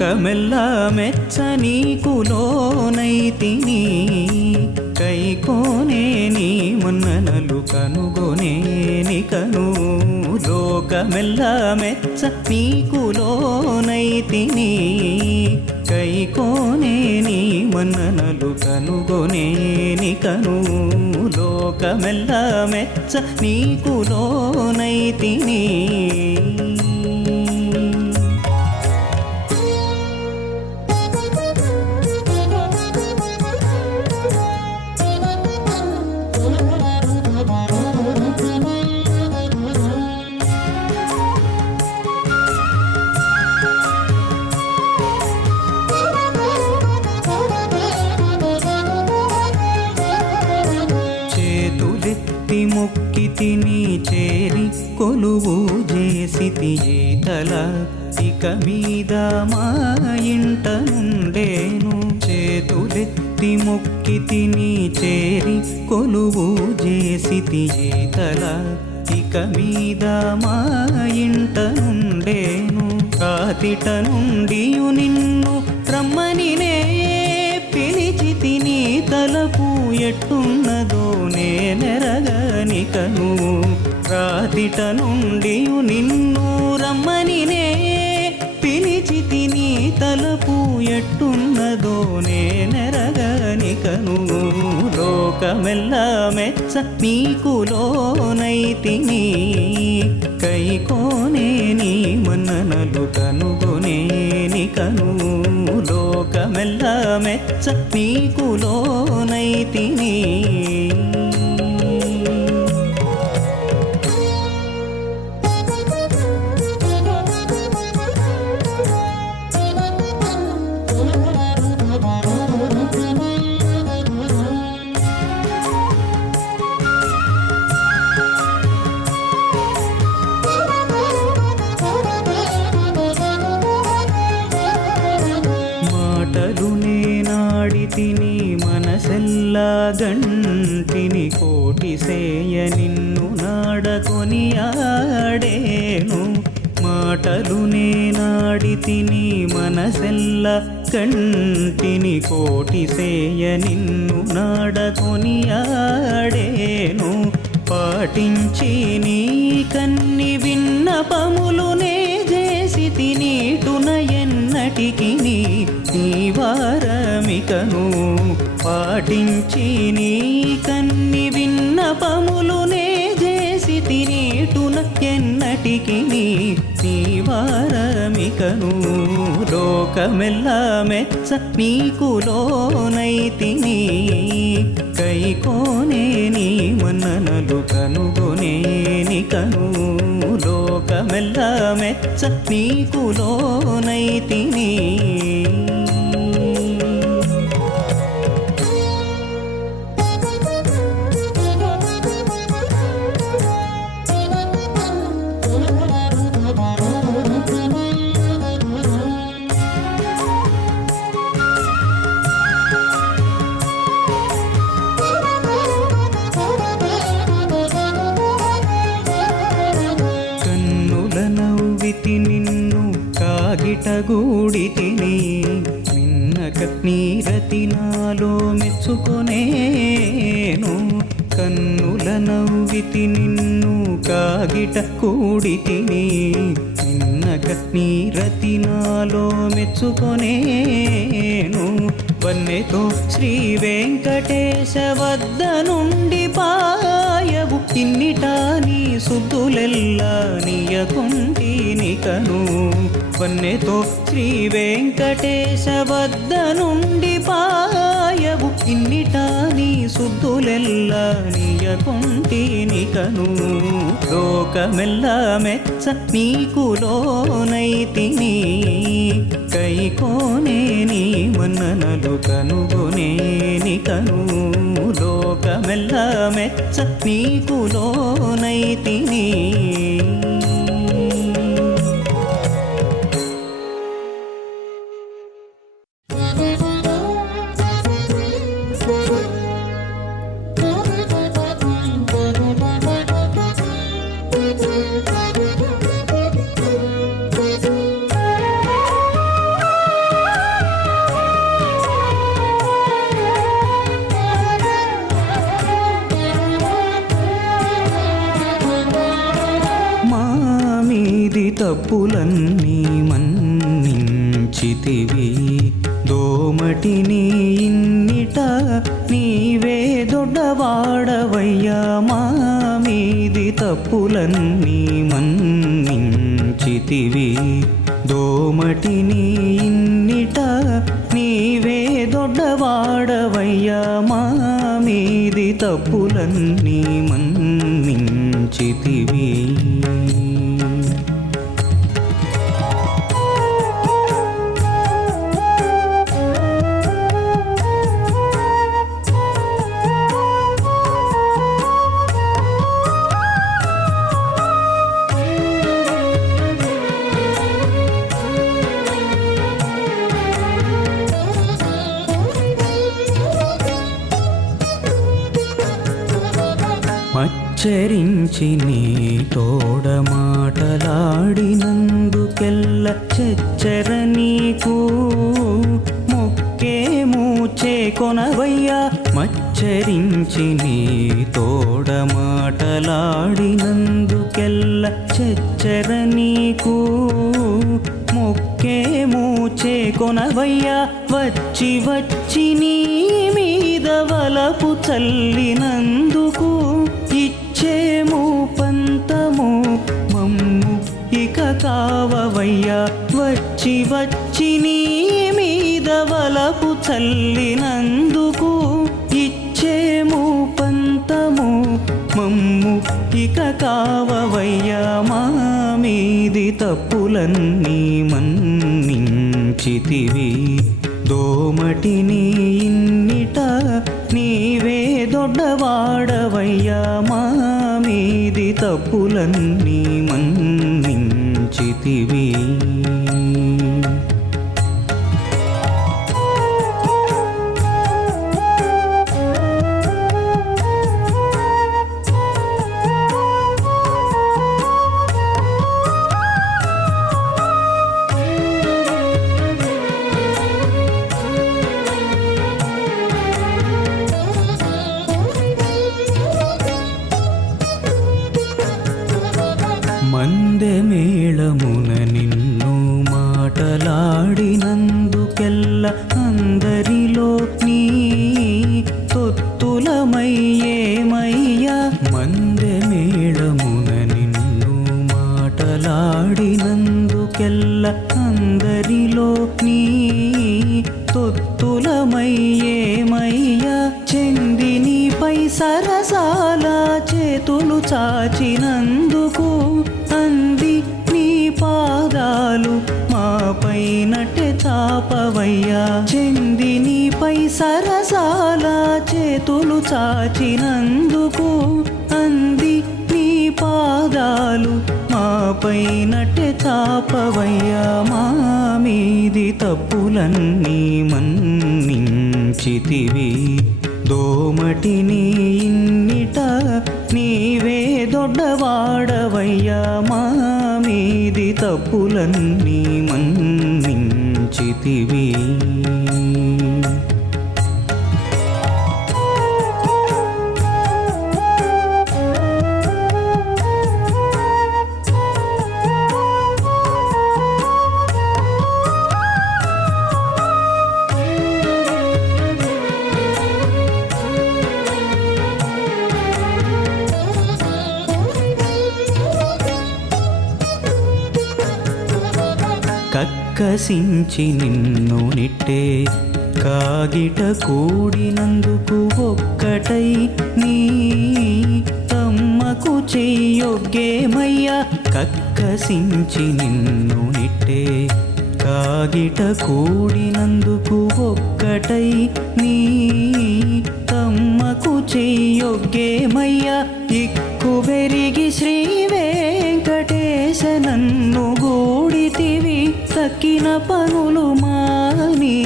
లోకమెల్ల మెచ్చ నీకు లోనైతిని కైకోనే నీ మన్ననలు కనుగొనే నికను లోకమెల్ల మెచ్చ నీకు లోనైతిని కైకోనే నీ మన్ననలు కనుగొనే నికను లోకమెల్ల మెచ్చ నీకు లోనైతిని మొక్కితిని చేరి కొలువు చేసితి ఈతల ఇక మీద మా ఇంట నుండేను చేతులెత్తి మొక్కితిని చేరి కొలువు చేసితి ఈతల ఇక మీద మా ఇంట నుండేను కాతిట నుండి నిన్ను రమ్మని నే పిలిచితిని తలపు ఎట్టున్నదో నేనెరగనికను రాతిట నుండి నిన్ను రమ్మని నే పిలిచితిని తలపు ఎట్టున్నదో నేనెరగనికను లోకమెల్ల మెచ్చ నీకు లోనైతిని కైకోనే నీ మన్ననలు కనుగొనే నికను లోకమెల్ల మెచ్చ నీకు లోనైతిని తిని మనసెల్లా గంటిని కోటి సేయ నిన్ను నాడకొని ఆడేను మాటలు నేనాడి తిని మనసెల్లా గంటిని కోటి సేయ నిన్ను నాడకొని ఆడేను పాటించి నీ కన్ని విన్నపములు నే చేసి తినీటున ఎన్నటికి నీ వారమికను పాటించి నీ కన్ని విన్నపములు నే చేసి తినీటున ఎన్నటికి నీ వారమికను లోకమెల్ల మెచ్చ నీకు లోనైతిని కైకోనే నీ మన్ననలు కనుగొనే నికను లోకమెల్ల మెచ్చ నీకు లోనైతిని నిన్ను కాగిటగూడితిని మిన్నక నీరతి నాలో మెచ్చుకొనేను కన్నుల నవ్వితి నిన్ను కాగిట కూడితిని మిన్నక నీరతి నాలో మెచ్చుకొనేను వన్నెతో శ్రీ వెంకటేశ వద్ద నుండి పాయవు ఇన్నిటా నీ సుద్దులెల్లా నీయకుంటి నికను వన్నెతో శ్రీ వెంకటేశ వద్ద నుండి పాయవు ఇన్నిటా నీ సుద్దులెల్లా నీయకుంటి నికను లోకమెల్ల మెచ్చ నీకు లోనైతిని కైకోనే నీ మన్ననలు కనుగొనే నికను లోకమెల్ల మెచ్చ నీకు లోనైతిని తప్పులన్నీ మన్నించితివి దోమటిని ఇన్నిట నీవే దొడ్డవాడవయ్యా మా మీది తప్పులన్నీ మన్నించితివి దోమటిని ఇన్నిట నీవే దొడ్డవాడవయ్యా మా మీది తప్పులన్నీ మన్నించితివి మచ్చరించి నీ తోడ మాటలాడినందుకెల్ల చెచ్చర నీకు మొక్కేమూ చేకొనవయ్యా మచ్చరించి నీ తోడ మాటలాడినందుకెల్ల చెచ్చర నీకు మొక్కేమూ చేకొనవయ్యా వచ్చి వచ్చి నీ మీద వలపు చల్లినందుకు ఇచ్చేము పంతము మమ్ము ఇక కావవయ్యా వచ్చి వచ్చి నీ మీద వలపు చల్లినందుకు ఇచ్చేము పంతము మమ్ము ఇక కావవయ్యా మా మీది తప్పులన్నీ మన్నించితివి దోమటిని ఇన్నిట నీవే దొడ్డవాడవయ్యా మా మీది తప్పులన్నీ మన్నించితివి మందెమేళమున నిన్ను మాటలాడినందుకెల్ల అందరిలో నీ తొత్తులమయ్యేమయ్యా మందెమేళమున నిన్ను మాటలాడినందుకెల్ల అందరిలో నీ తొత్తులమయ్యేమయ్యా చెందినిపై సరసాల చేతులు చాచినందుకు అంది నీ పాదాలు మాపై నటె చాపవయ్యా చెందినిపై సరసాల చేతులు చాచినందుకు అంది నీ పాదాలు మాపై నటె చాపవయ్యా మా మీది తప్పులన్నీ మన్నించితివి దోమటిని ఇన్నిట నీవే దొడ్డవాడవయ్యా మా మీది తప్పులన్నీ మన్నించితివి కక్కసించి నిన్ను నిట్టే కాగిట కూడినందుకు ఒక్కటై నీ తమ్మకు చెయ్యొగ్గేమయ్యా కక్కసించి నిన్ను నిట్టే కాగిట కూడినందుకు ఒక్కటై నీ తమ్మకు చెయ్యొగ్గేమయ్యా ఇక్కువెరిగి శ్రీ వెంకటేశ నన్ను గూడితివి తక్కిన పనులు మాని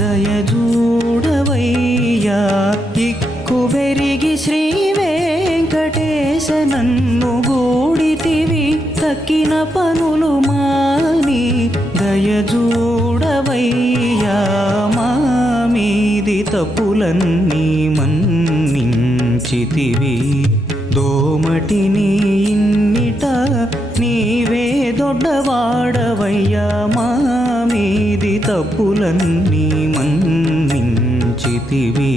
దయజూడవయ్యా ఇక్కువెరిగి శ్రీ వెంకటేశ నన్ను గూడితివి తక్కిన పనులు మాని దయజూడవయ్యా మా మీది తప్పులన్నీ మన్నించితివి దోమటిని ఇన్నిట నీవే దొడ్డవాడవయ్యా మా మీది తప్పులన్నీ మన్నించితివి.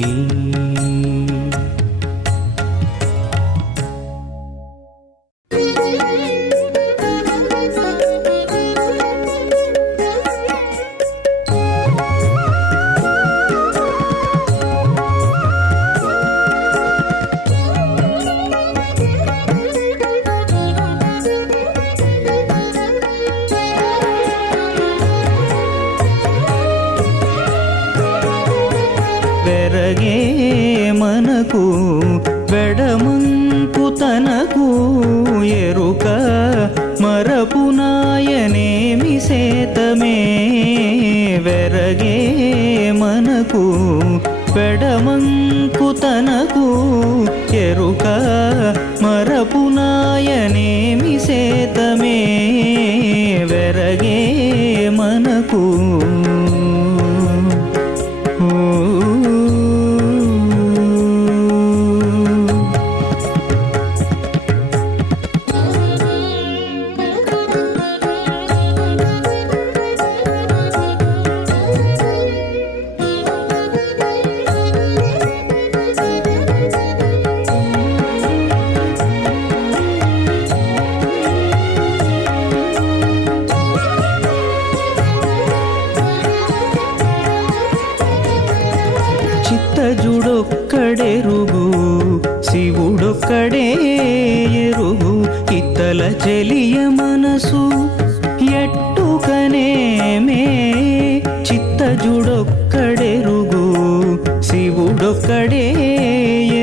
వెరగే మనకు వెడమంకు తనకు ఎరుక మరపునాయనేమి సేతమే. వెరగే మనకు వెడమంకు తనకు ఎరుక మరపునాయనేమి సేతమే. వెరగే మనకు చిత్తజుడొక్కడెరుగు శివుడొక్కడే ఎరుగు. ఇత్తల చెలియ మనసు ఎట్టుకనేమే. చిత్తజుడొక్కడెరుగు శివుడొక్కడే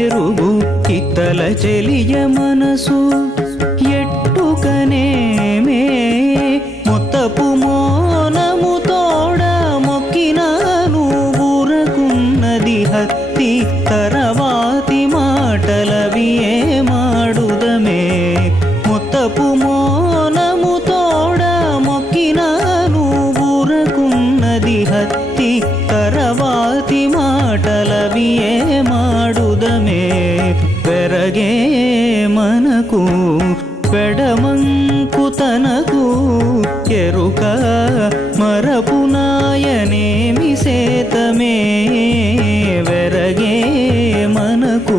ఎరుగు. ఇత్తల చెలియ మనసు ఎట్టుకనేమే. మొత్తపు మోనము తోడ మొక్కినాను ఊరకున్నది హత్తి. తరవాతి మాటలవి ఏ మాడుదమే. మొత్తపు మోనము తోడ మొక్కినాను ఊరకున్నది హత్తి. తరవాతి మాటలవి ఏ మాడుదమే. వెరగే మనకు వెడమంకు తనకు ఎరుక మరపునాయనేమి సేతమే. వెరగే మనకు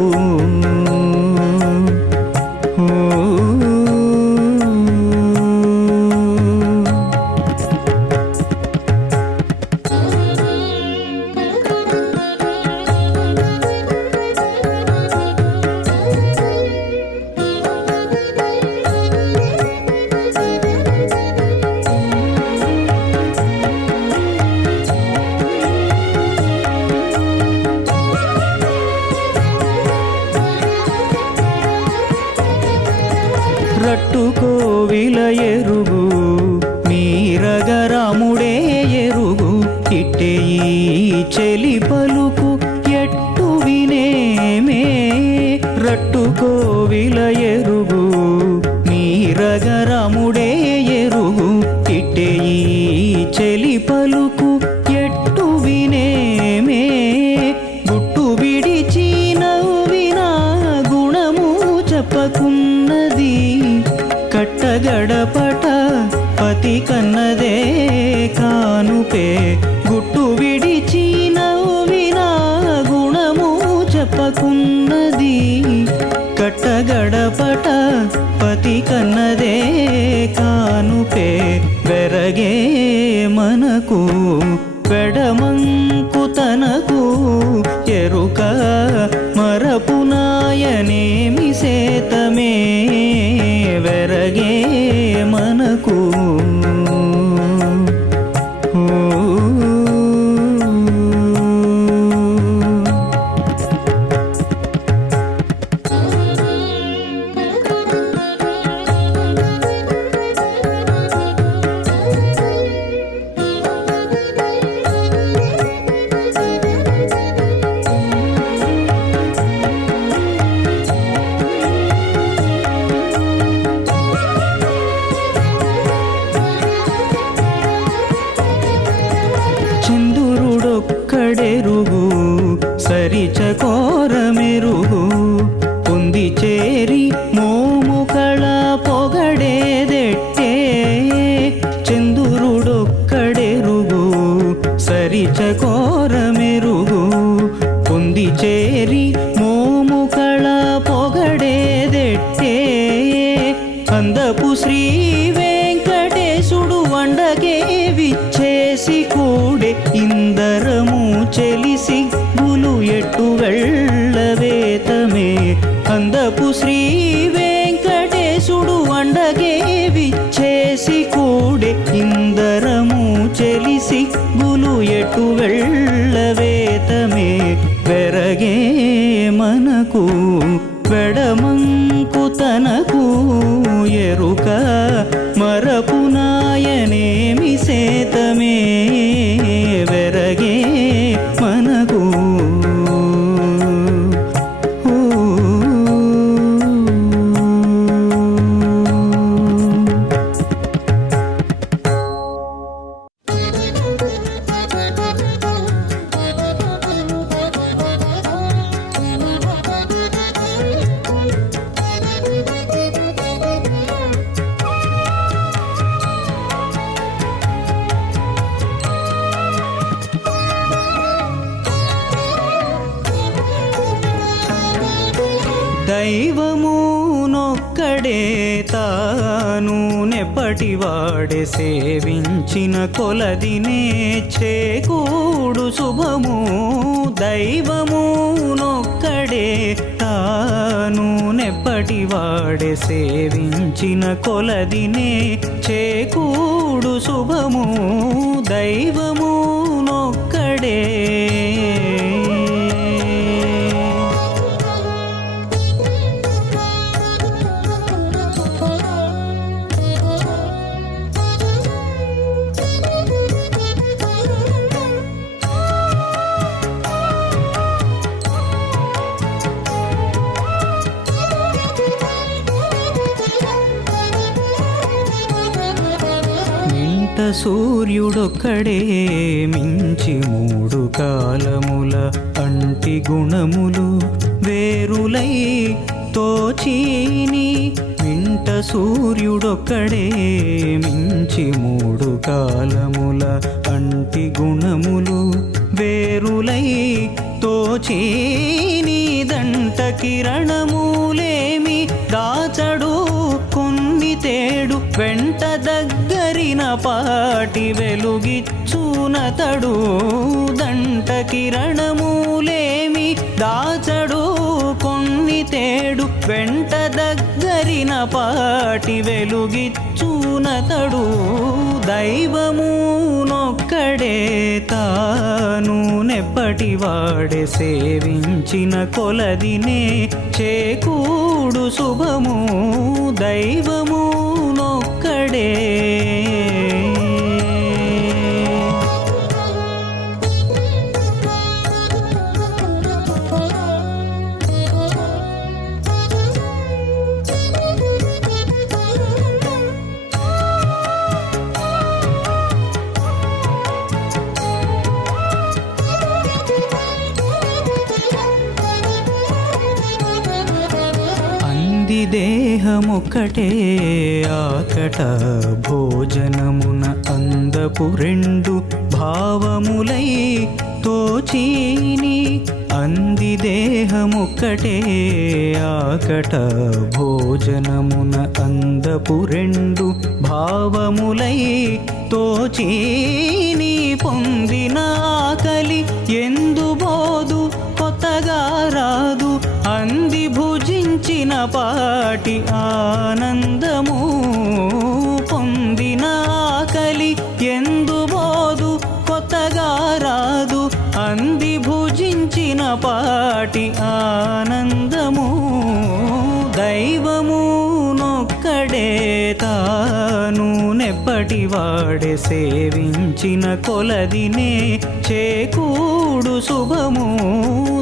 రట్టుకోవిల ఎరుగు మీరగరాముడే ఎరుగు. ఇట్టే ఈ చెలి పలుకు ఎట్టు వినేమే. రట్టుకోవిల ఎరుగు మీరగరాముడే ఎరుగు. ఇట్టే ఈ చెలి పలుకు ఎట్టు వినేమే. గుట్టు విడిచి నవ్వినా గుణము చెప్పకున్నది. కట్టగడపట పతి కన్నదే కానుపే. గుట్టు విడిచి నవ్వినా గుణము చెప్పకున్నది. కట్టగడపట పతి కన్నదే కానుపే. వెరగే మనకు వెడమంకు తనకు ఎరుక మరపునాయనేమి సేతమే. వెరగే మనకు చంద్రుడొక్కడెరుగు సరిచకోర మెరుగు. పొంది చేరి మోము కళ పొగడేదెట్టే. అందపు శ్రీ వెంకటేశుడు వండకే విచ్చేసి కూడే ఇందరము చెలిసి గులు ఎట్టు వెళ్ళవేతమే అందపు శ్రీ వెంకటేశుడు వండకే విచ్చేసి కూడే ఇందరము చెలిసి గులు ఎట్టు వెళ్ళవేతమే వెరగే మనకు వెడమంకు తనకు ఎరుక మరపు నాయనేమి సేతమే వెరగే మనకు దైవమునొక్కడే తాను నెప్పటివాడే సేవించిన కొలదినే చేకూడు శుభము దైవమునొక్కడే తాను నెప్పటివాడే సేవించిన కొలదినే చేకూడు శుభము దైవమునొక్కడే సూర్యుడొక్కడే మించి మూడు కాలముల అంటి గుణములు వేరులై తోచీని వింట సూర్యుడొక్కడే మించి మూడు కాలముల అంటి గుణములు వేరులై తోచీని దంట కిరణములేమి దాచడు కొన్ని తేడు వెంట దగ్గరిన పాటి వెలుగిచ్చునతడు దంట కిరణములేమి దాచడు కొన్ని తేడు వెంట దగ్గరిన పాటి వెలుగిచ్చునతడు దైవమునొక్కడే తాను నెప్పటివాడే సేవించిన కొలదినే చేకూడు శుభము దైవమునొక్కడే దేహమొక్కటే ఆకట భోజనమున అందపు రెండు భావములై తోచీని అంది దేహమొక్కటే ఆకట భోజనమున అందపు రెండు భావములై తోచీని పొందిన ఆకలి ఎందు బోదు కొత్తగా రాదు అంది భుజించిన పాటి ఆనందము పొందిన ఆకలి ఎందు బోదు కొత్తగా రాదు అంది భుజించిన పాటి ఆనందము దైవమునొక్కడే తాను నెప్పటివాడే సేవించిన కొలదినే చేకూడు శుభము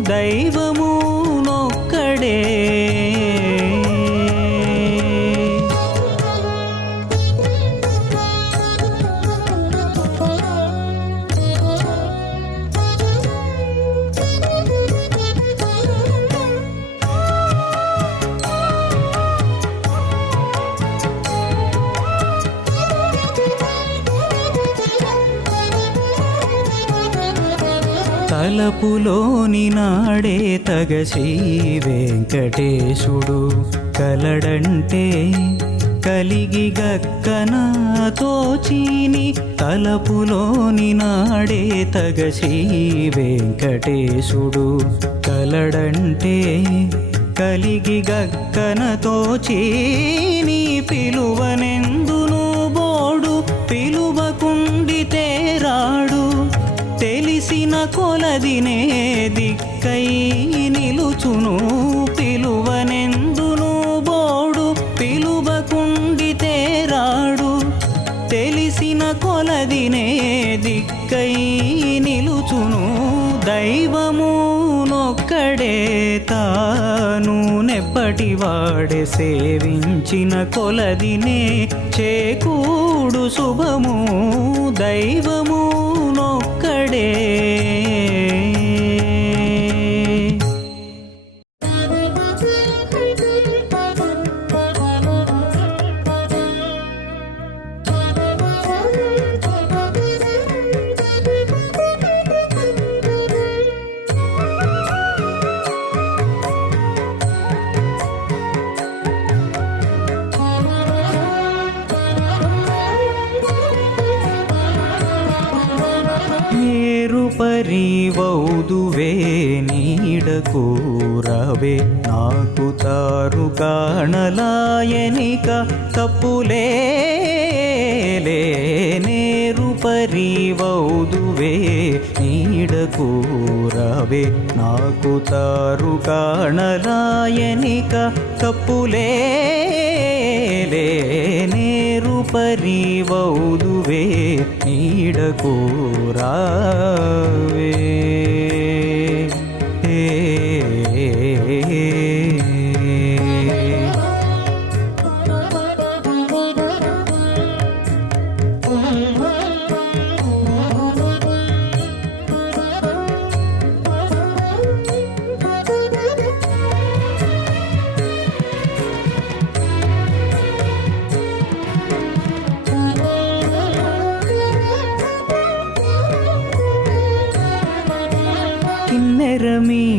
దైవమునొక్కడే తలపులోని నాడే తగ శ్రీ వెంకటేశుడు కలడంటే కలిగి గక్కన తోచీని తలపులోని నాడే తగ శ్రీ వెంకటేశుడు కలడంటే కలిగి గక్కన తోచీని పిలువనెందును బోడు పిలువకుండితే రాడు తెలిసిన కొలదినే దిక్కై నిలుచును పిలువనెందును బోడు పిలువకుండితే రాడు తెలిసిన కొలదినే దిక్కై నిలుచును దైవము నొక్కడే తాను నెప్పటివాడే సేవించిన కొలదినే చేకూడు శుభము దైవము నొక్కడే పరివౌదువే నీడకూరవే నాకు తారు కాణలాయనిక తప్పులే నేరు పరివౌదువే నీడకూరవే నాకు తారు కాణలాయనిక తప్పులే నేరు పరివౌదువే నీడకూరావే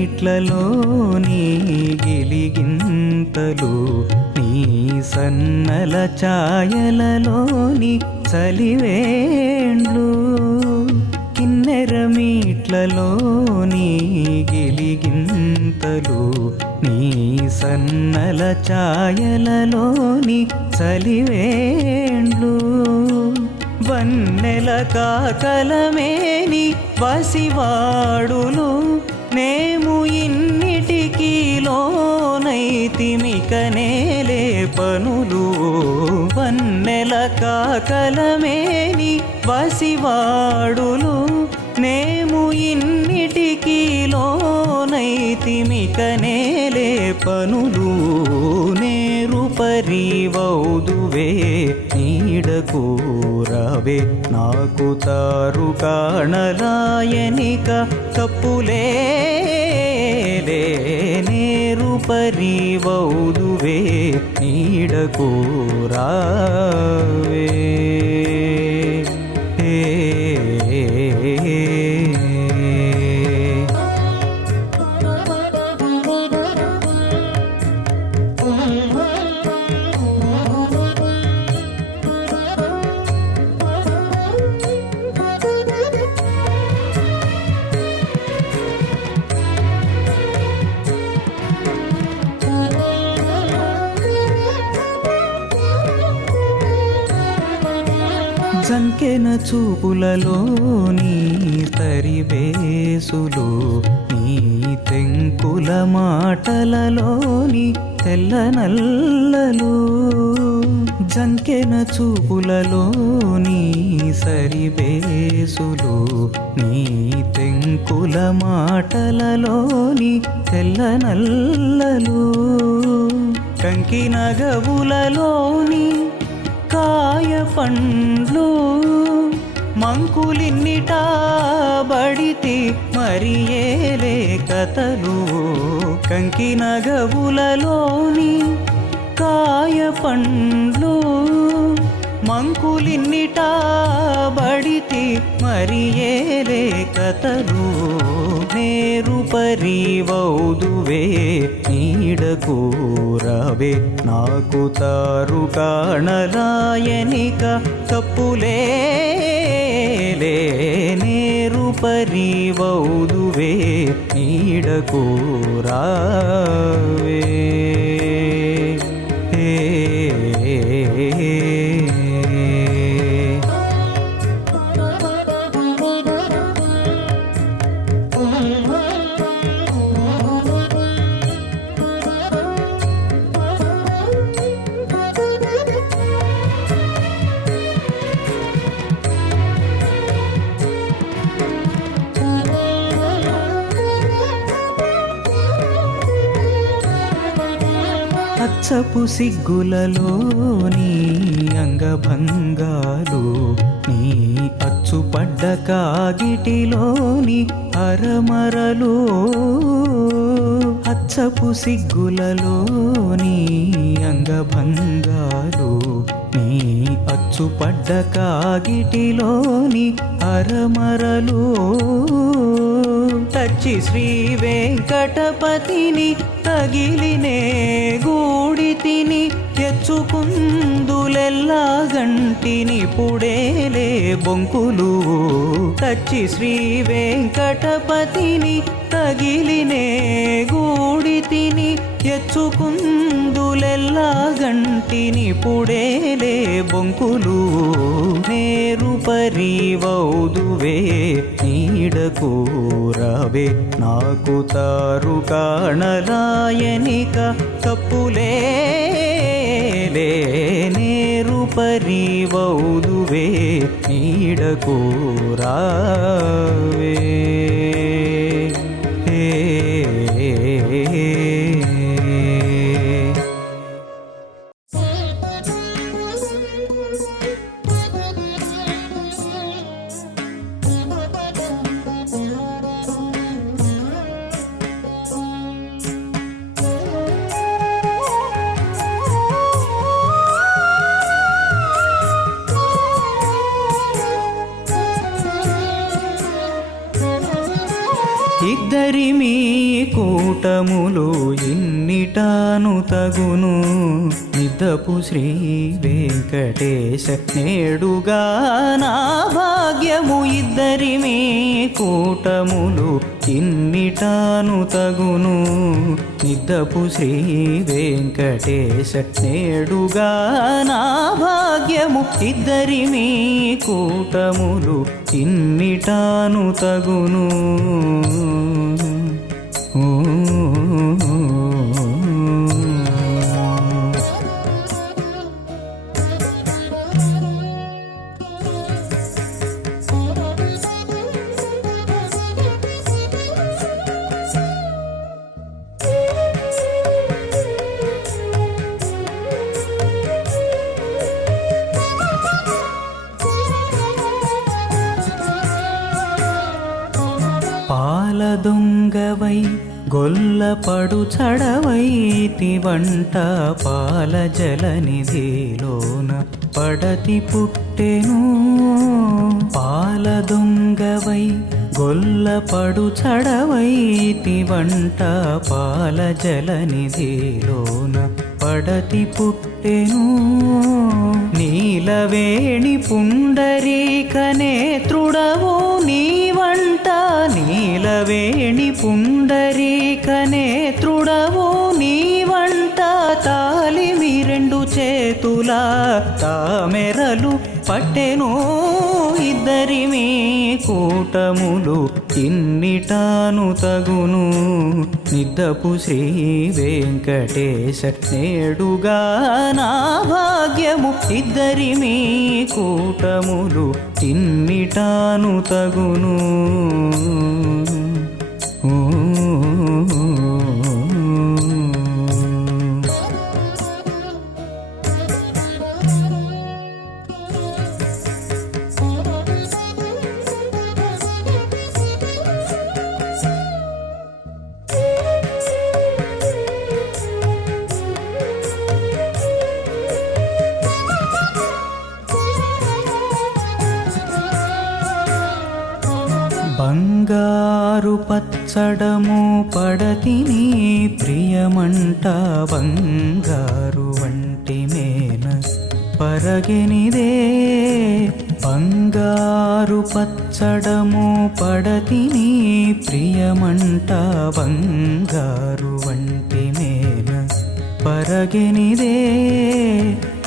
మీట్లలోని గిలిగింతలు నీ సన్నల ఛాయలలోని చలివేండ్లు కిన్నెర మీట్లలోని గిలిగింతలు నీ సన్నల ఛాయలలోని చలివేండ్లు వన్నెల కాకలమేని వసివాడులు నేము ఇన్నిటికీ లోనైతిమిక నేలే పనులు వన్నెల కాకలమేని వసివాడులు నేము ఇన్నిటికీ లోనైతిమిక నేలే పనులు నేరు పరివౌదువే నీడకూరవే నాకు తారు కాణలాయనిక తప్పులే నేరు పరివౌదువే నీడకూరావే జంకెన చూపులలోని తరివేసులు నీ తెంకుల మాటలలోని తెల్లనల్లలు జంకెన చూపులలోని సరివేసులు నీ తెంకుల మాటలలోని తెల్లనల్లలు కంకి నగవులలోని కాయ పండ్లు మంకులిన్నిటా బడితి మరి ఏలే కథలు కంకి నగవులలోని కాయ పండ్లు మంకులిన్నిటా బడితి మరి ఏలే కథలు నేరు పరివౌదువే నీడకూరవే నాకు తారు కాణలాయనిక తప్పులే నేరు పరివౌదువే నీడకూరవే అచ్చపు సిగ్గులలోని అంగభంగాలు నీ అచ్చుపడ్డ కాగిటిలోని అరమరలు అచ్చపు సిగ్గులలోని అంగభంగాలు నీ అచ్చుపడ్డ కాగిటిలోని అరమరలు తచ్చి శ్రీ వెంకటపతిని తగిలినే గూడితిని తెచ్చుకుందులెల్లా గంటిని పుడేలే బొంకులు తచ్చి శ్రీ వెంకటపతిని తగిలినే గూడితిని తెచ్చుకుందులెల్లా గంటిని పుడేలే బొంకులు నేరు పరివౌదువే నీడకూరవే నాకు తారు కాణలాయనిక తప్పులే నేరు పరివౌదువే నీడకూరవే ఇద్దరి మీ కూటములు ఇన్నిటాను తగును నిద్దపు శ్రీ వెంకటేశ నేడుగా నా భాగ్యము ఇద్దరి మీ కూటములు ఇన్నిటాను తగును నిద్దపు శ్రీ వెంకటేశ నేడుగా నా భాగ్యము ఇద్దరి మీ కూటములు ఇన్నిటాను తగును దొంగవై గొల్లపడు చడవైతి వంట పాల జలనిధిలోన పడతి పుట్టెను పాల దొంగవై గొల్లపడు చడవైతి వంట పాల జలనిధిలోన పడతి పుట్టెను నీలవేణి పుండరీక నేత్రుడవు నీ వంట నీలవేణి పుండరీక నేత్రుడవు నీ వంట తాలిమి రెండు చేతుల తామెరలు పట్టెను ఇద్దరి మీ కూటములు ఇన్నిటాను తగును నిద్దపు శ్రీ వెంకటేశ నేడుగా నా భాగ్యము ఇద్దరి మీ కూటములు ఇన్నిటాను తగును బంగారు పచ్చడము పడతిని ప్రియమంట బంగారు వంటి మేన పరగెనిదే బంగారు పచ్చడము పడతిని ప్రియమంట బంగారు వంటి మేన పరగెనిదే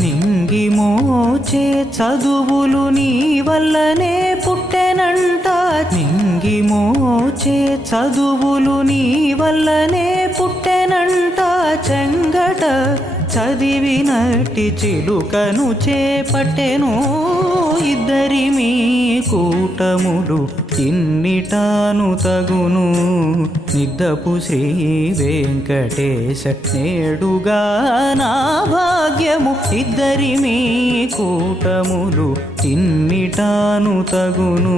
నింగి మోచే చదువులు నీ వల్లనే పుట్టెనంట నింగి మోచే చదువులు నీ వల్లనే పుట్టెనంట చెంగట చదివినట్టి చిలుకను చేపట్టెను ఇద్దరి మీ కూటములు ఇన్నిటాను తగును నిద్దపు శ్రీ వెంకటేశ నేడుగా నా భాగ్యము ఇద్దరి మీ కూటములు ఇన్నిటాను తగును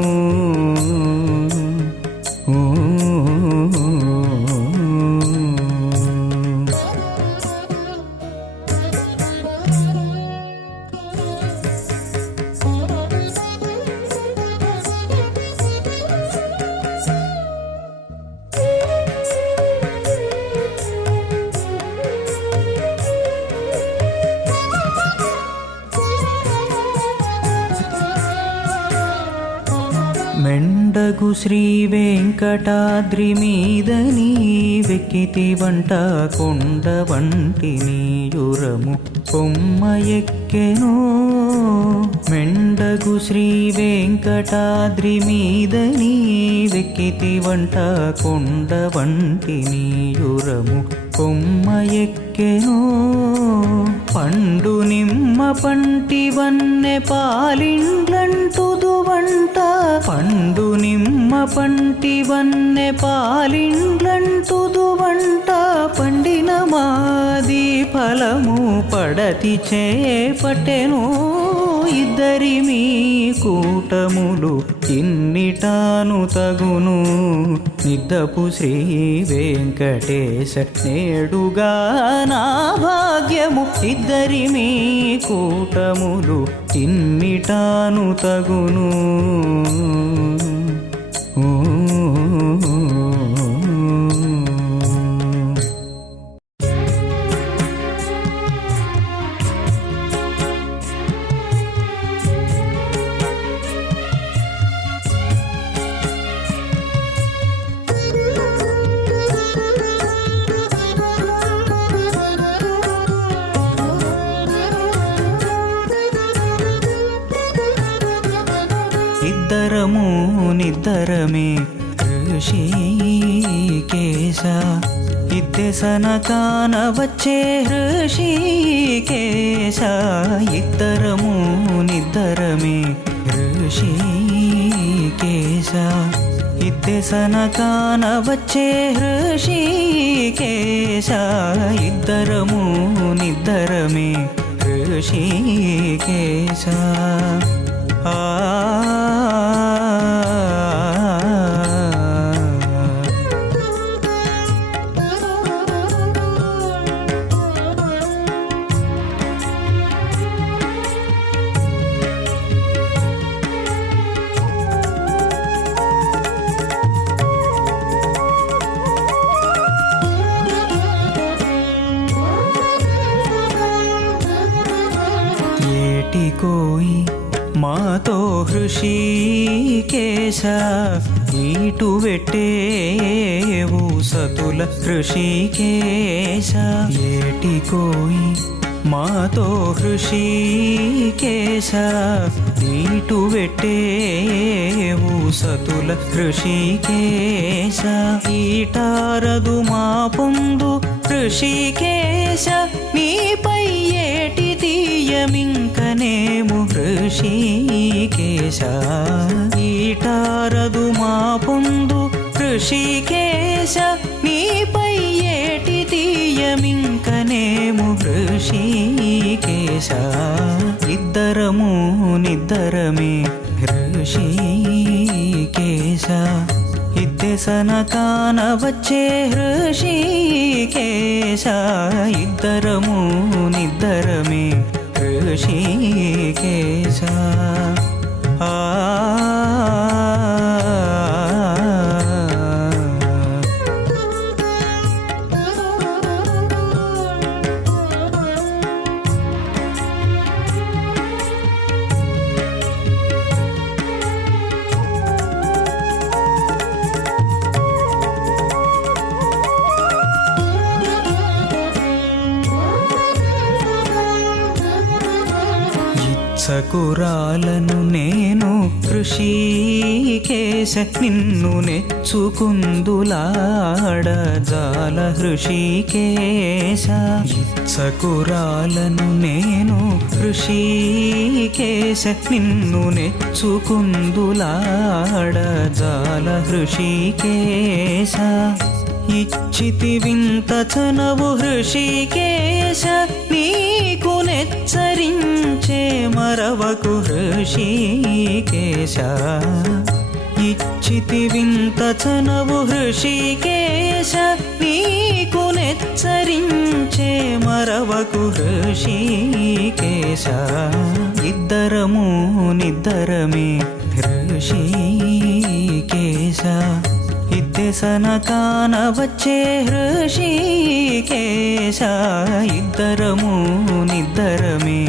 మెండగు శ్రీ వెంకటాద్రి మీద నీ వెక్కితి వంట కొండ వంటి నీయురము కొమ్మ ఎక్కెను మెండగు శ్రీ వెంకటాద్రి మీద నీ వెక్కితి వంట కొండ వంటి నీయురము కొమ్మ ఎక్కెను పండు నిమ్మ పంటి వన్నె పాలిండ్లంటుదు వంట పండు నిమ్మ పంటి వన్నె పాలిండ్లంటుదు వంట పండిన మాది ఫలము పడతి చేపట్టెను ఇద్దరి మీ కూటములు ఇన్నిటాను తగును నిద్దపు శ్రీ వెంకటేశ నేడుగా నా భాగ్యము ఇద్దరి మీ కూటములు ఇన్నిటాను తగును ఇద్దరము నిద్దరమే ఋషికేశ ఇద్దెసన కాన వచ్చే ఋషికేశ ఇద్దరము నిద్దరమే ఋషికేశ ఇద్దెసన కాన వచ్చే ఋషికేశ ఇద్దరము నిద్దరమే ఋషికేశ ఏటికోయి మాతో హృషికేశ ఈటు వెట్టేవు సతుల హృషికేశ ఏటికోయి మాతో హృషికేశ ఈటు వెట్టేవు సతుల హృషికేశ ఈటారదు మా పొందు హృషికేశ నీపై ఏటి తీయమింకనేము హృషికేశ ఈటారదు మా పొందు హృషికేశ నీపై ఏటి తీయమింకనేము హృషికేశ ఇద్దరము నిద్దరమే హృషికేశ ఇద్దెసన కాన వచ్చే హృషికేశ ఇద్దరము నిద్దరమే హృషికేశ ఆ ఇచ్చకురాలను నేను హృషీకేశ నిన్ను నెచ్చుకుందులాడజాల హృషీకేశ ఇచ్చకురాలను నేను హృషీకేశ నిన్ను నెచ్చుకుందులాడజాల హృషీకేశ ఇచ్చితి వింత చనవు హృషీకేశ నీకు నెచ్చరించే మరవకు హృషీకేశ ఇచ్చితి వింత చనవు హృషీకేశ నీకు నెచ్చరించే మరవకు హృషీకేశ ఇద్దరము నిద్దరమే హృషీకేశ ఇద్దెసన కానవచ్చే హృషీకేశ ఇద్దరము నిద్దరమే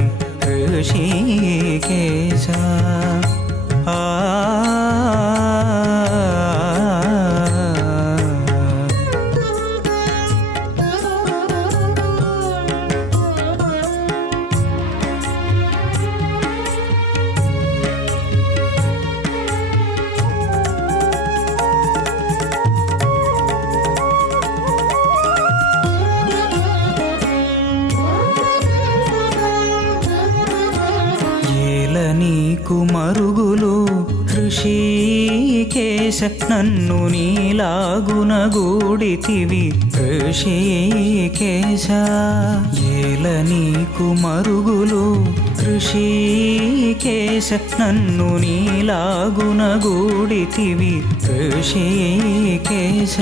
హృషీకేశ నీకు మరుగులు హృషీకేశ నన్ను నీలాగున గూడితివి హృషీకేశ ఏల నీకు మరుగులు హృషీకేశ నన్ను నీలాగున గూడితివి హృషీకేశ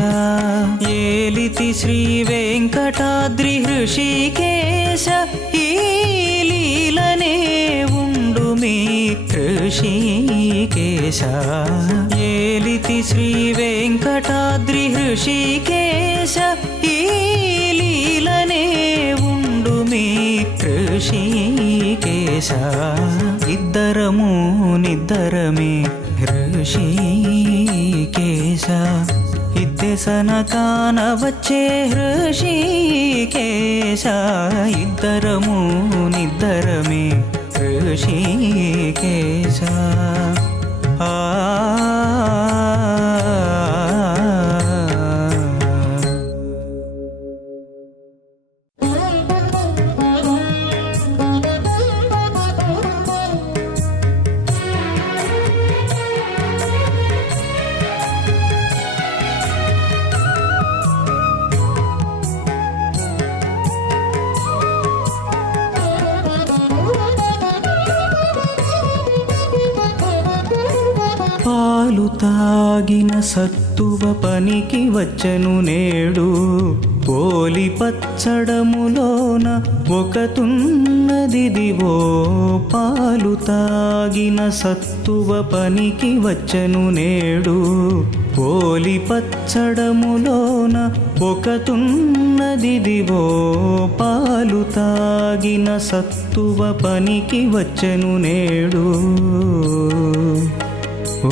ఏలితి శ్రీ వెంకటాద్రి హృషీకేశ ఈ లీలనే మీ హృషీకేశ ఏలితి శ్రీ వెంకటాద్రి హృషీకేశ ఈ లీలనే ఉండు మీ హృషీకేశ ఇద్దరము నిద్దరమే హృషీకేశ ఇద్దెసన కానవచ్చే హృషీకేశ ఇద్దరము నిద్దరమే హృషీకేశ పాలు తాగిన సత్తువ పనికి వచ్చను నేడు పోలి పచ్చడములోన ఒకతున్నదిదివో పాలు తాగిన సత్తువ పనికి వచ్చను నేడు పోలి పచ్చడములోన ఒకతున్నదిదివో పాలు తాగిన సత్తువ పనికి వచ్చను నేడు ఓ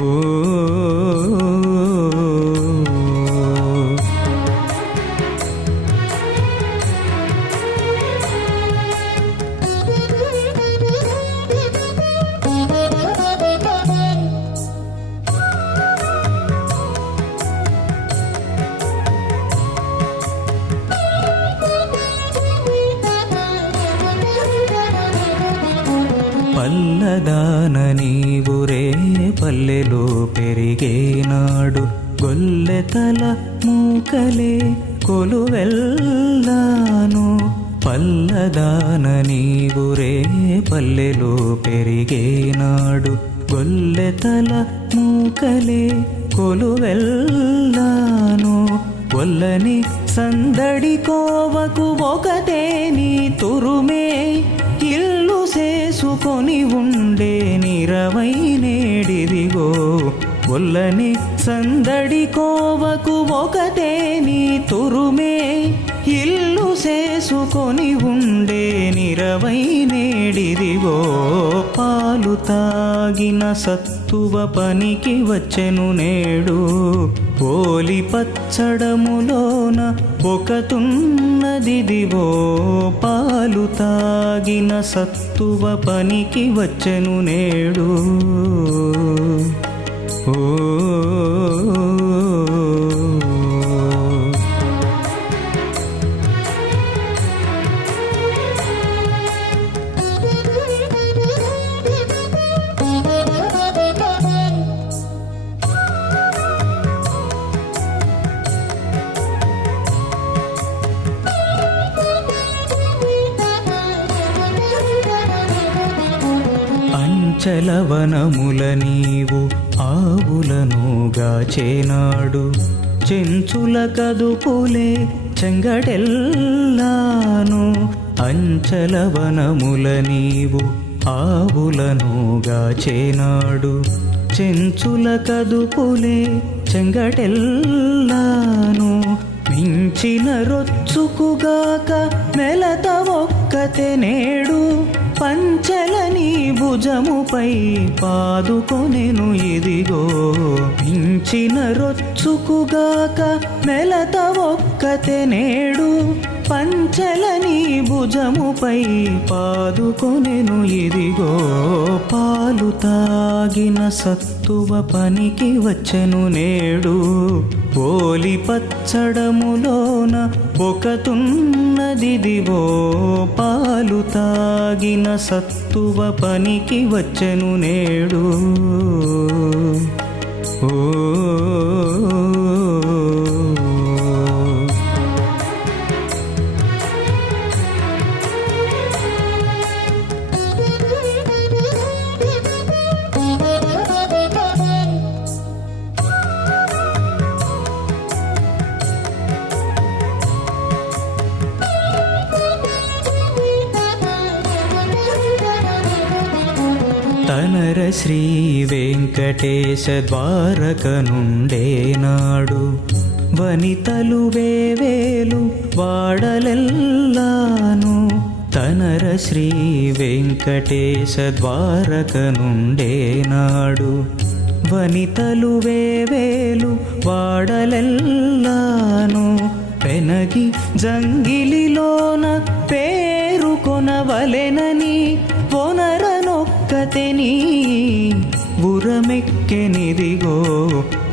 పల్లదాన నీవురే పల్లెలో పెరిగేనాడు గొల్లెతల మూకలే కొలువెల్లాను పల్లదాన నీవురే పల్లెలో పెరిగేనాడు గొల్లెతల మూకలే కొలువెల్లాను ఒల్లని సందడి కోవకు ఒకటే నీ తురుమే ఇల్లు చేసుకొని ఉండే నిరవై నేడిదిగో ఒల్లని సందడి కోవకు ఒకటే నీ తురుమే ఇల్లు చేసుకొని ఉండే నిరవై నేడిదిగో పాలు తాగిన సత్తువ పనికి వచ్చెను నేడు. ఓలి పచ్చడములోన ఒకతున్నదిదివో పాలు తాగిన సత్తువ పనికి వచ్చెను నేడు. ఓ చలవనముల నీవు ఆవులను గాచేనాడు. చెంచుల కదుపులే చెంగడెల్లాను. అంచలవనముల నీవు ఆవులను గాచేనాడు. చెంచుల కదుపులే చెంగడెల్లాను. మించిన రొచ్చుకుగాక మెలత ఒక్కతే నేడు. పంచలని భుజముపై పాదుకొనెను ఇదిగో. మించిన రొచ్చుకుగాక మెలత ఒక్కతే నేడు. పంచలని భుజముపై పాదుకొనెను ఇదిగో. పాలు తాగిన సత్తువ పనికి వచ్చెను నేడు. ఓలి పచ్చడములోన ఒకతున్నదిదివో పాలు తాగిన సత్తువ పనికి వచ్చెను నేడు. ఓ తనర శ్రీ వెంకటేశ ద్వారక నుండేనాడు. వనితలు వేవేలు వాడలెల్లాను. తనర శ్రీ వెంకటేశ ద్వారక నుండేనాడు. వనితలు వేవేలు వాడలెల్లాను. పెనగి జంగిలిలోన పేరుకొనవలెనని వొనరనొక్కతెని ఉరమెక్కెనిదిగో.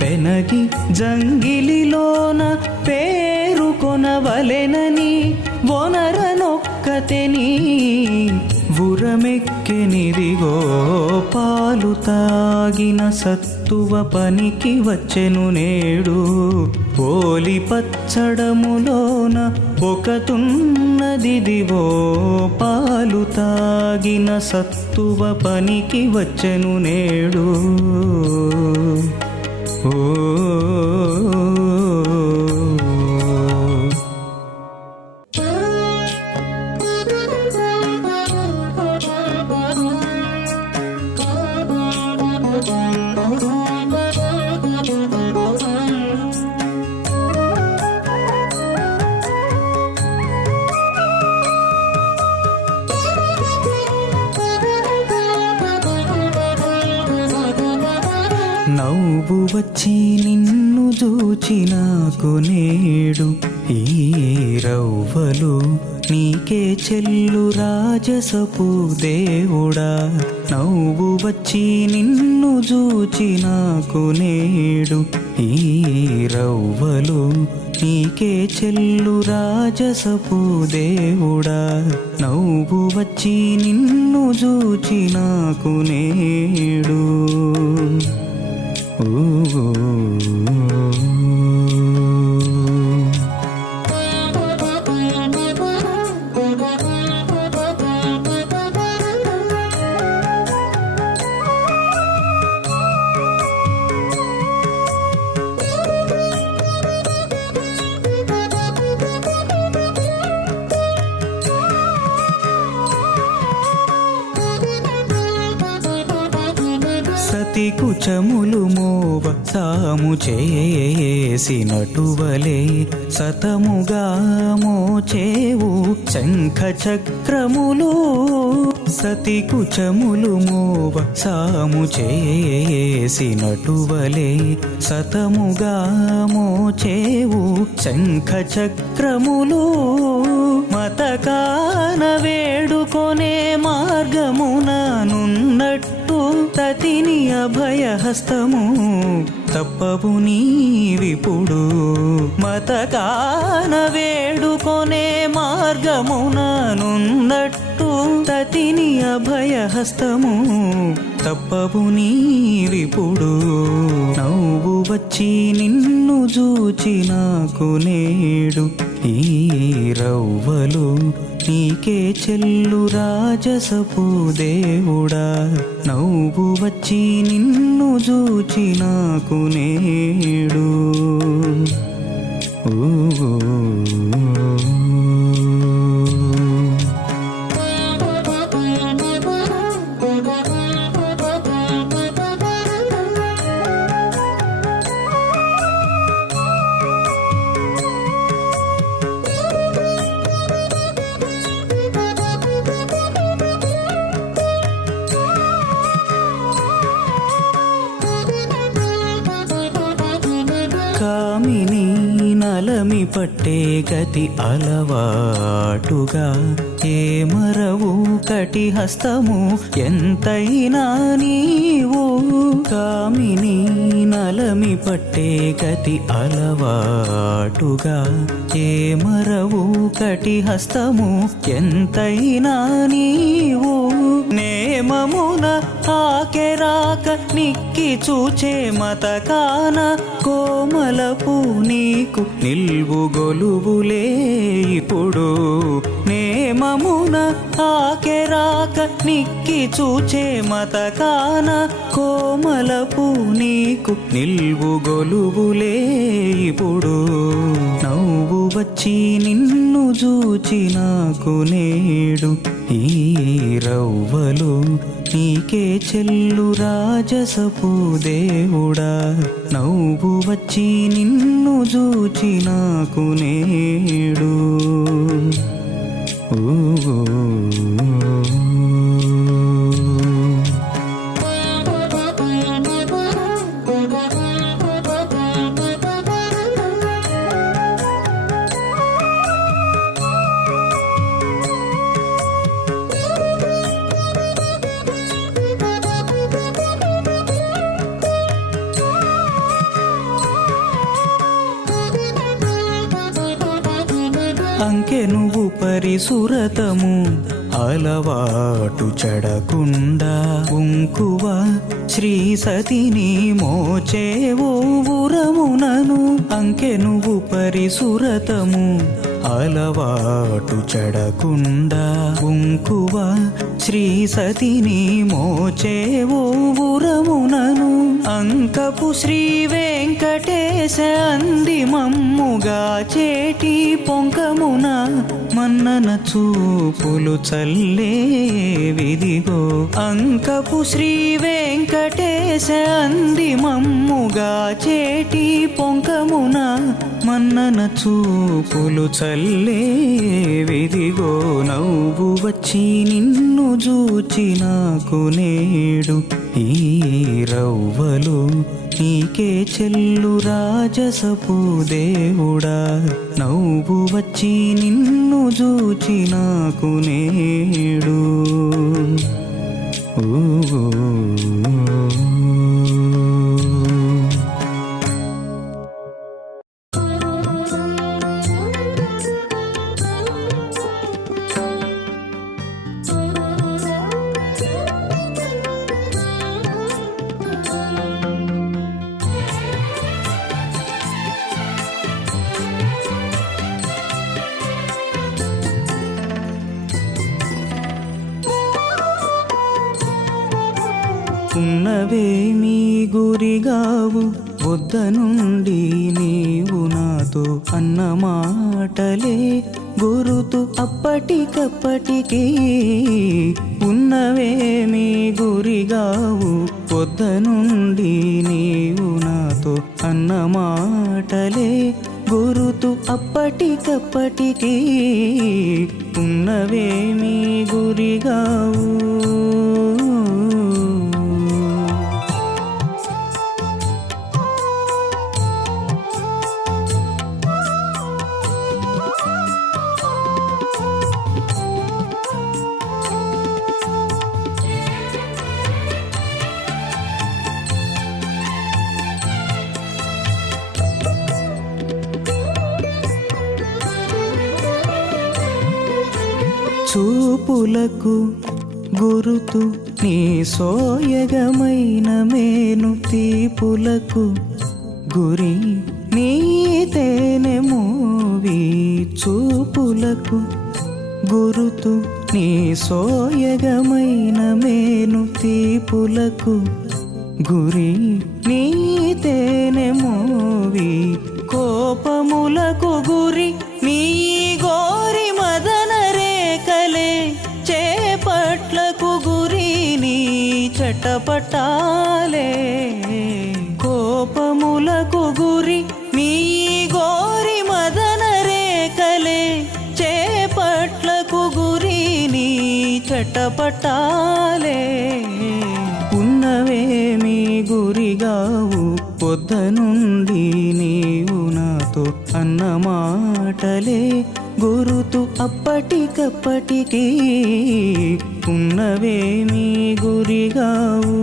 పెనగి జంగిలిలోన పేరుకొనవలెనని వొనరనొక్కతెని ఉరమెక్కెనిదిగో. పాలు తాగిన సత్తువ పనికి వచ్చెను నేడు. ఓలి పచ్చడములోన ఒకతున్నదిదివో పాలు తాగిన సత్తువ పనికి వచ్చెను నేడు. ఓ నవ్వు వచ్చి నిన్ను చూచినాకు నేడు. ఈ రవ్వలు నీకే చెల్లు రాజసపు దేవుడా. నవ్వు వచ్చి నిన్ను చూచినాకు నేడు. ఈ రవ్వలు నీకే చెల్లు రాజసపు దేవుడా. నవ్వు వచ్చి నిన్ను చూచినాకు నేడు. సతి కుచములు మోవ సాము చేసినటువలే సతముగా మోచేవు శంఖ చక్రములు సతి కుచములు మోవ సాము చేసినటువలే సతముగా మోచేవు శంఖ చక్రములు మతకాన వేడుకొనే మార్గమున నున్నట్టు తతిని అభయహస్తము తప్పవు నీవిప్పుడు మతకాన వేడుకొనే మార్గమున నున్నట్టు తతిని అభయహస్తము తప్పవు నీవిప్పుడు నవ్వు వచ్చి నిన్ను చూచి నాకు నేడు ఈ రవ్వలు నీకే చెల్లు రాజసపు దేవుడా నవ్వు వచ్చి నిన్ను చూచి నాకు నేడు కామిని నలమి పట్టే గతి అలవాటుగా ఏ మరవు కటి హస్తము ఎంతైనా నీవు కామిని నలమి పట్టే గతి అలవాటుగా ఏ మరవు కటి హస్తము ఎంతైనా నీవు నేమమున ఆకెరాక నిక్కి చూచే మతకాన కోమలపు నీకు నిల్వు గొలువులే ఇప్పుడు నేమమున ఆకెరాక నిక్కి చూచే మతకాన కోమలపు నీకు నిల్వు గొలువులే ఇప్పుడు నవ్వు వచ్చి నిన్ను చూచి నాకు నేడు ఈ రవ్వలు నీకే చెల్లు రాజసపు దేవుడా నవ్వు వచ్చి నిన్ను చూచి నాకు నేడు అంకె నువ్వు పరిసురతము అలవాటు చెడకుండా ఉంకువ శ్రీ సతిని మోచేవో ఉరమునను అంకె నువ్వు పరిసురతము అలవాటు చెడకుండా ఉంకువ శ్రీ సతిని మోచేవో ఉరమునను అంకపు శ్రీ వెంకటేశ అంది మమ్ముగా చేటి పొంకమున మన్నన చూపులు చల్లే విదిగో అంకపు శ్రీ వెంకటేశ అంది మమ్ముగా చేటి పొంకమున మన్నన చూపులు చల్లే విదిగో నవ్వు వచ్చి నిన్ను చూచి నాకు నేడు ఈ రవ్వలు నీకే చెల్లు రాజసపు దేవుడా నవ్వు వచ్చి నిన్ను చూచి నాకు నేడు ఉన్నవేమీ గురిగావు వద్ద నుండి నీవు నాతో అన్న మాటలే గురుతు అప్పటికప్పటికీ ఉన్నవేమీ గురిగావు పొద్దనుండి నీవు నాతో అన్న మాటలే గురుతు అప్పటికప్పటికీ ఉన్నవేమీ గురిగావు. చూపులకు గురుతు నీ సోయగమైన మేను తీపులకు గురి నీ తేనె మోవి. చూపులకు గురుతు నీ సోయగమైన మేను తీపులకు గురి నీ తేనె మోవి. కోపములకు గురి నీ గోరి మదన రేఖలే చేపట్లకు గురి నీ చటపటాలే. కోపములకు గురి నీ గోరి మదన రేఖలే చేపట్లకు గురి నీ చటపటాలే. ఉన్నవేమీ గురిగావు పొద్దనుండి నీవు నాతో అన్న మాటలే గురుతు అప్పటికప్పటికీ ఉన్నవేమీ గురిగావు.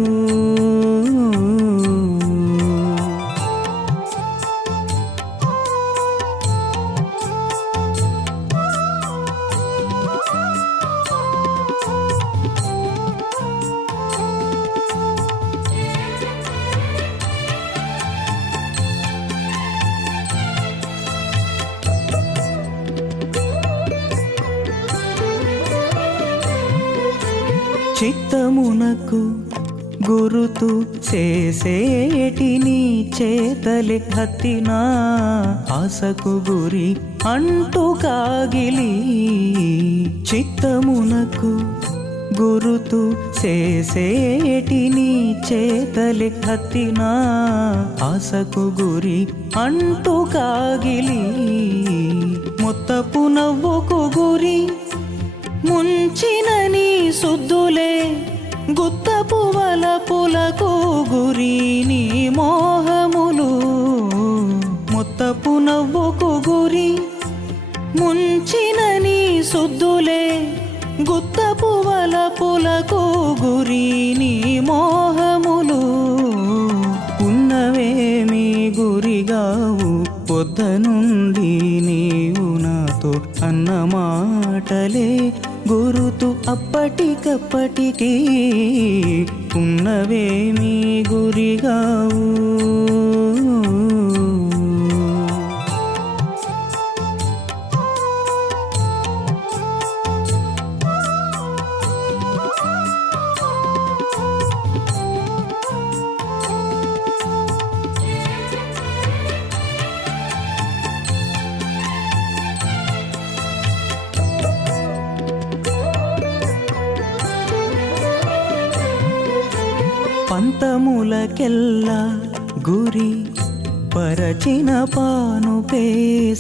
చిత్తమునకు గురుతు చేసేటి నీ చేతలే హత్తినా ఆశకు గురి అంటూ కాగిలి. చిత్తమునకు గురుతు చేసేటి నీ చేతలే హత్తినా ఆశకు గురి అంటూ కాగిలి. మొత్తపు నవ్వుకు గురి ముంచిన నీ సుద్దులే గుత్తపు వలపులకు గురి నీ మోహములు. మొత్తపు నవ్వుకు గురి ముంచిన నీ సుద్దులే గుత్తపు వలపులకు గురి నీ మోహములు. ఉన్నవేమీ గురిగావు పొద్దనుండి నీవు నాతో అన్న మాటలే గురుతు అప్పటికప్పటికీ ఉన్నవేమీ గురిగావు. పంతములకెల్లా గురి పరచిన పానుపే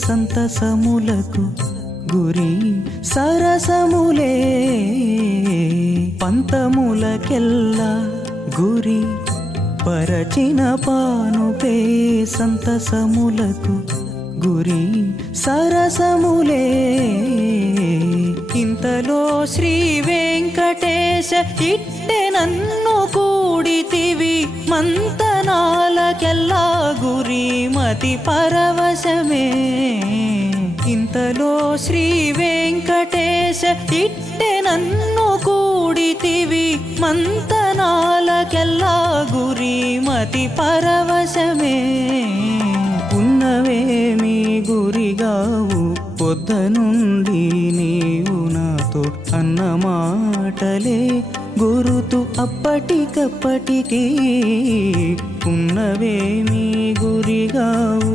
సంతసములకు గురి సరసములే. పంతములకెల్లా గురి పరచిన పానుపే సంతసములకు గురి సరసములే. ఇంతలో శ్రీ వెంకటేశ ఇట్టె నన్ను కూడితివి మంతనాలకెల్లా గురి మతి పరవశమే. ఇంతలో శ్రీ వెంకటేశ ఇట్టె నన్ను కూడితివి మంతనాలకెల్లా గురి మతి పరవశమే. ఉన్నవేమీ గురిగావు పొద్దనుండి నీవు నాతో అన్న మాటలే గురుతు అప్పటికప్పటికీ ఉన్నవేమీ గురిగావు.